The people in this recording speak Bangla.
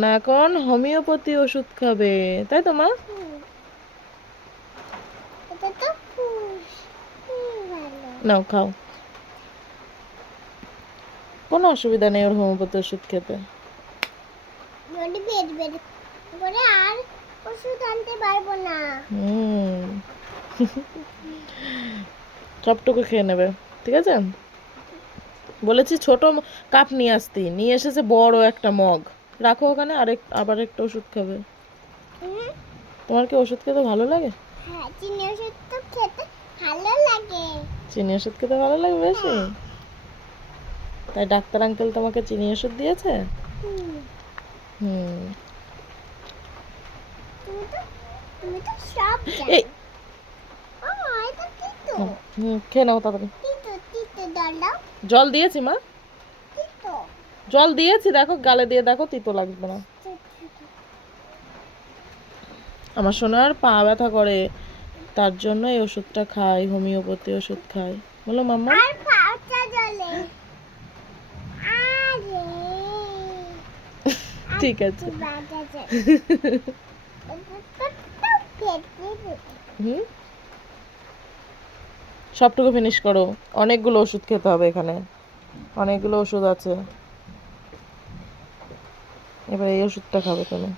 না এখন হোমিওপ্যাথি ওষুধ খাবে, তাই তো মা? নাও খাও, কোনো অসুবিধা নেই ওর হোমিওপ্যাথি ওষুধ খেতে। আর ওষুধ আনতে পারবো না। সবটুকু খেয়ে নেবে, ঠিক আছে? বলেছি ছোট কাপ নিয়ে আসতে, নিয়ে এসেছে বড় একটা মগ। রাখো ওখানে, আবার একটা ওষুধ খাবে। তোমার কি ওষুধ খেতে ভালো লাগে? হ্যাঁ, চিনি ওষুধ তো খেতে ভালো লাগে। চিনি ওষুধ খেতে ভালো লাগে বেশি? তাই ডাক্তার আঙ্কেল তোমাকে চিনি ওষুধ দিয়েছে? হুম। তুমি তো সব এই জানো। এটা তিতো। খেয়ে নাও তাড়াতাড়ি। তিতো তিতো দাও। জল দিয়েছি মা, তিতো। জল দিয়েছি, দেখো গালে দিয়ে দেখো, তিতো লাগবে না। আমার সোনার পা ব্যথা করে, তার জন্য এই ওষুধটা খাই, হোমিওপ্যাথি ওষুধ খাই। বলো মাম্মা। আর পাউচা জলে। আরে ঠিক আছে। হুম, সবটুকু ফিনিশ করো, অনেকগুলো ওষুধ খেতে হবে এখানে, অনেকগুলো ওষুধ আছে। এবার এই ওষুধটা খাবে তুমি।